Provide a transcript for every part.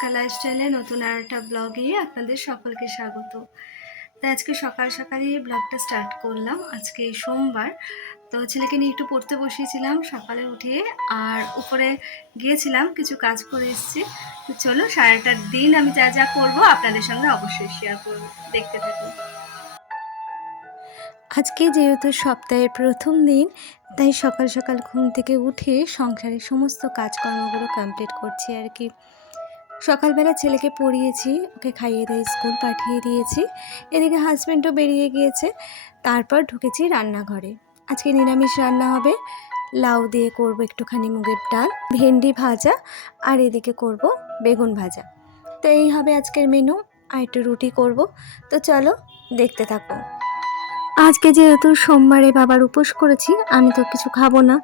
প্রিয়াঙ্কা লাইফস্টাইলে নতুন আর একটা ব্লগে আপনাদের সকলকে স্বাগত। তো আজকে সকাল সকালই ব্লগটা স্টার্ট করলাম। আজকে সোমবার, তো ছেলেকে নিয়ে একটু পড়তে বসিয়েছিলাম সকালে উঠে, আর উপরে গিয়েছিলাম, কিছু কাজ করে এসেছি। তো চলো সারাটার দিন আমি যা যা করবো আপনাদের সঙ্গে অবশ্যই শেয়ার করবো, দেখতে থাকুন। আজকে যেহেতু সপ্তাহের প্রথম দিন, তাই সকাল সকাল ঘুম থেকে উঠে সংসারের সমস্ত কাজকর্মগুলো কমপ্লিট করছি আর কি। সকালবেলা ছেলেকে পড়িয়েছি, ওকে খাইয়ে দিয়ে স্কুল পাঠিয়ে দিয়েছি। এদিকে হাজব্যান্ডও বেরিয়ে গিয়েছে। তারপর ঢুকেছি রান্নাঘরে। আজকে নিরামিষ রান্না হবে। লাউ দিয়ে করব একটুখানি মুগের ডাল, ভেন্ডি ভাজা, আর এদিকে করব বেগুন ভাজা। তো এই হবে আজকের মেনু। আর একটু রুটি করব। তো চলো দেখতে থাকো। আজকে যেহেতু সোমবারে বাবার উপোস করেছি, আমি তো কিছু খাবো না,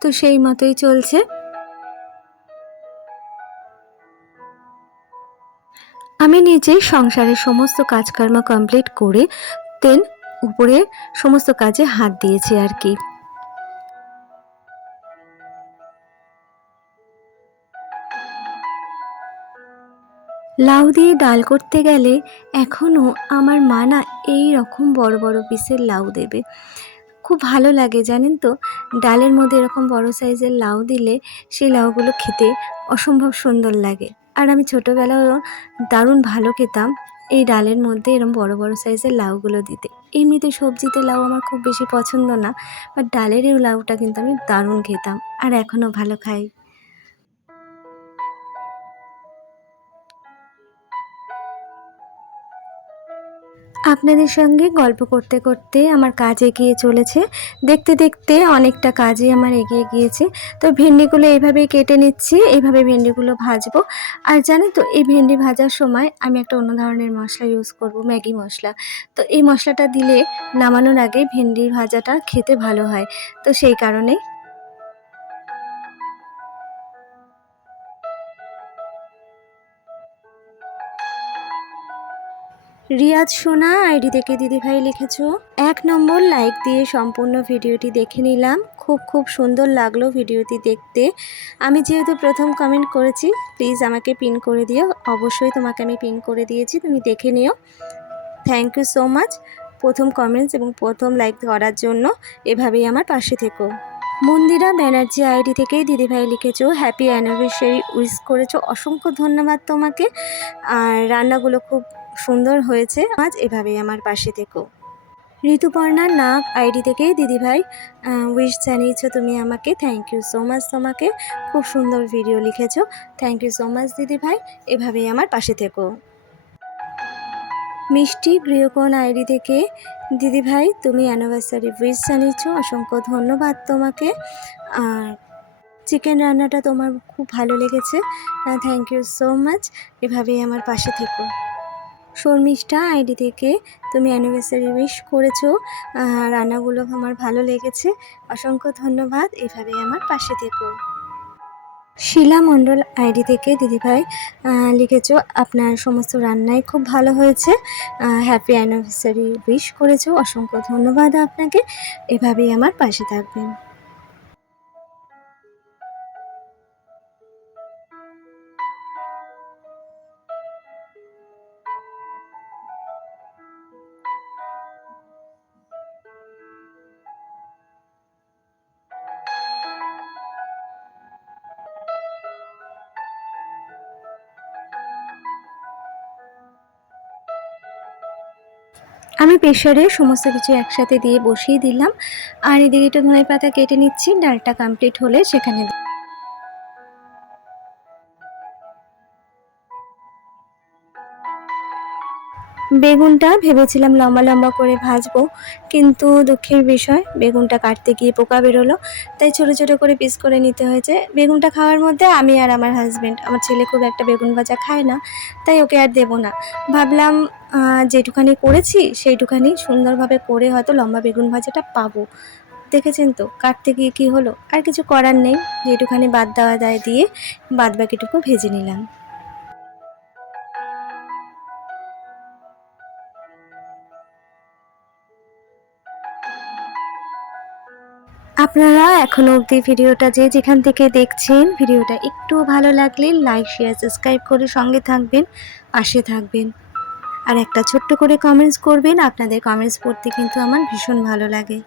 তো সেই মতোই চলছে। আমি নিজে সংসারের সমস্ত কাজকর্ম কমপ্লিট করে দেন উপরে সমস্ত কাজে হাত দিয়েছি আর কি। লাউ দিয়ে ডাল করতে গেলে এখনও আমার মা না এই রকম বড় বড় পিসের লাউ দেবে। খুব ভালো লাগে জানেন তো, ডালের মধ্যে এরকম বড় সাইজের লাউ দিলে সেই লাউগুলো খেতে অসম্ভব সুন্দর লাগে। আর আমি ছোটোবেলায়ও দারুণ ভালো খেতাম এই ডালের মধ্যে এরকম বড় বড় সাইজের লাউগুলো দিতে। এমনিতে সবজিতে লাউ আমার খুব বেশি পছন্দ না, বাট ডালের এই লাউটা কিন্তু আমি দারুণ খেতাম, আর এখনও ভালো খাই। আপনাদের সঙ্গে গল্প করতে করতে আমার কাজ এগিয়ে চলেছে। দেখতে দেখতে অনেকটা কাজই আমার এগিয়ে গিয়েছে। তো ভেন্ডিগুলো এইভাবেই কেটে নিচ্ছি, এইভাবে ভেন্ডিগুলো ভাজবো। আর জানেন তো, এই ভেন্ডি ভাজার সময় আমি একটা অন্য ধরনের মশলা ইউজ করব, ম্যাগি মশলা। তো এই মশলাটা দিলে নামানোর আগে ভেন্ডির ভাজাটা খেতে ভালো হয়, তো সেই কারণেই। রিয়াজ সোনা আইডি থেকে দিদিভাই লিখেছো, 1 নম্বর লাইক দিয়ে সম্পূর্ণ ভিডিওটি দেখে নিলাম। খুব খুব সুন্দর লাগলো ভিডিওটি দেখতে। আমি যেহেতু প্রথম কমেন্ট করেছি, প্লিজ আমাকে পিন করে দিও। অবশ্যই তোমাকে আমি পিন করে দিয়েছি, তুমি দেখে নিও। থ্যাংক ইউ সো মাচ প্রথম কমেন্টস এবং প্রথম লাইক করার জন্য। এভাবেই আমার পাশে থেকো। মন্দিরা ব্যানার্জি আইডি থেকেই দিদিভাই লিখেছো, হ্যাপি অ্যানিভার্সারি উইশ করেছো, অসংখ্য ধন্যবাদ তোমাকে। আর রান্নাগুলো খুব সুন্দর হয়েছে, আজ এভাবেই আমার পাশে থেকো। ঋতুপর্ণা নাগ আইডি থেকেই দিদিভাই উইশ জানিয়েছো তুমি আমাকে, থ্যাংক ইউ সো মাচ তোমাকে। খুব সুন্দর ভিডিও লিখেছো, থ্যাংক ইউ সো মাচ দিদিভাই, এভাবেই আমার পাশে থেকো। মিষ্টি গৃহকোণ আইডি থেকে দিদিভাই তুমি অ্যানিভার্সারি উইশ জানিয়েছো, অসংখ্য ধন্যবাদ তোমাকে। আর চিকেন রান্নাটা তোমার খুব ভালো লেগেছে, থ্যাংক ইউ সো মাচ, এভাবেই আমার পাশে থেকো। শর্মিষ্ঠা আইডি থেকে তুমি অ্যানিভার্সারি উইশ করেছো, রান্নাগুলো আমার ভালো লেগেছে, অসংখ্য ধন্যবাদ, এভাবেই আমার পাশে থেকো। শিলা মণ্ডল আইডি থেকে দিদিভাই লিখেছো, আপনার সমস্ত রান্নাই খুব ভালো হয়েছে, হ্যাপি অ্যানিভার্সারি উইশ করেছো, অসংখ্য ধন্যবাদ আপনাকে, এভাবেই আমার পাশে থাকবেন। আমি প্রেসারে সমস্ত কিছু একসাথে দিয়ে বসিয়ে দিলাম, আর এদিকে একটু ধনে পাতা কেটে নিচ্ছি, ডালটা কমপ্লিট হলে সেখানে। বেগুনটা ভেবেছিলাম লম্বা লম্বা করে ভাজবো, কিন্তু দুঃখের বিষয় বেগুনটা কাটতে গিয়ে পোকা বেরোলো, তাই ছোট ছোট করে পিস করে নিতে হয়েছে। বেগুনটা খাওয়ার মধ্যে আমি আর আমার হাজব্যান্ড, আমার ছেলে খুব একটা বেগুন ভাজা খায় না, তাই ওকে আর দেবো না। ভাবলাম যেটুখানি করেছি সেইটুখানি সুন্দরভাবে করে হয়তো লম্বা বেগুন ভাজাটা পাবো। দেখেছেন তো কাটতে গিয়ে কী হলো, আর কিছু করার নেই, যেটুখানি বাদ দেওয়া দায় দিয়ে বাদ বাকিটুকু ভেজে নিলাম। আপনারা এখনো অবধি ভিডিওটা যে যেখান থেকে দেখছেন, ভিডিওটা একটু ভালো লাগলে লাইক শেয়ার সাবস্ক্রাইব করে সঙ্গে থাকবেন, পাশে থাকবেন। আর একটা ছোট্ট করে কমেন্টস করবেন, আপনাদের কমেন্টস পড়তে কিন্তু আমার ভীষণ ভালো লাগে।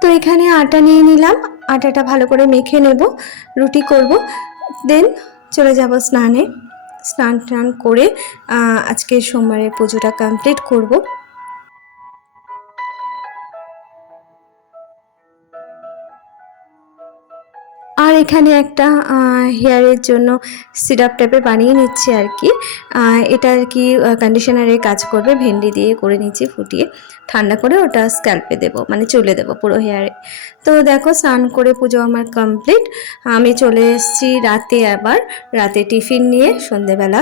তো এখানে আটা নিয়ে নিলাম, আটাটা ভালো করে মেখে নেব, রুটি করব, দেন চলে যাব স্নানে। স্নান টান করে আজকে সোমবারের পুজোটা কমপ্লিট করব। আর এখানে একটা হেয়ারের জন্য সিরাপ টাইপের বানিয়ে নিচ্ছি আর কি। এটা আর কি কন্ডিশনারের কাজ করবে, ভেন্ডি দিয়ে করে নিচ্ছি ফুটিয়ে, ঠান্ডা করে ওটা স্ক্যাল্পে দেবো, মানে চুলে দেবো পুরো হেয়ারে। তো দেখো স্নান করে পুজো আমার কমপ্লিট। আমি চলে এসেছি রাতে, আবার রাতে টিফিন নিয়ে সন্ধেবেলা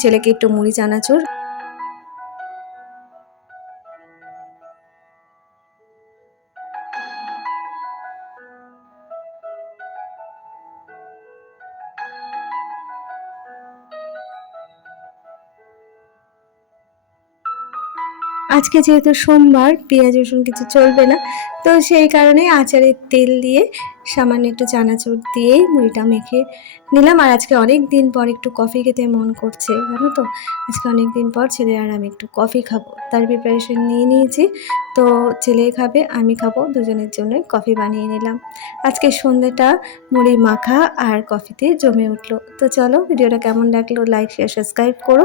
ছেলেকে একটু মুড়ি চানাচুর। আজকে যেহেতু সোমবার, পেঁয়াজ রসুন কিছু চলবে না, তো সেই কারণে আচারের তেল দিয়ে সামান্য একটু চানাচুর দিয়েই মুড়িটা মেখে নিলাম। আর আজকে অনেক দিন পর একটু কফি খেতে মন করছে, জানো তো। আজকে অনেক দিন পর ছেলে আর আমি একটু কফি খাবো, তার প্রিপারেশন নিয়ে নিয়েছি। তো ছেলে খাবে, আমি খাবো, দুজনের জন্যই কফি বানিয়ে নিলাম। আজকে সন্ধ্যেটা মুড়ি মাখা আর কফিতে জমে উঠলো। তো চলো, ভিডিওটা কেমন লাগলো লাইক শেয়ার সাবস্ক্রাইব করো,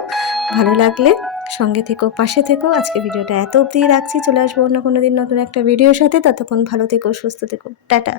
ভালো লাগলে সঙ্গে থেকো, পাশে থেকো। আজকে ভিডিওটা এত অবধি রাখছি, চলে আসবো অন্য কোনো দিন নতুন একটা ভিডিওর সাথে। ততক্ষণ ভালো থেকো, সুস্থ থেকো, টাটা।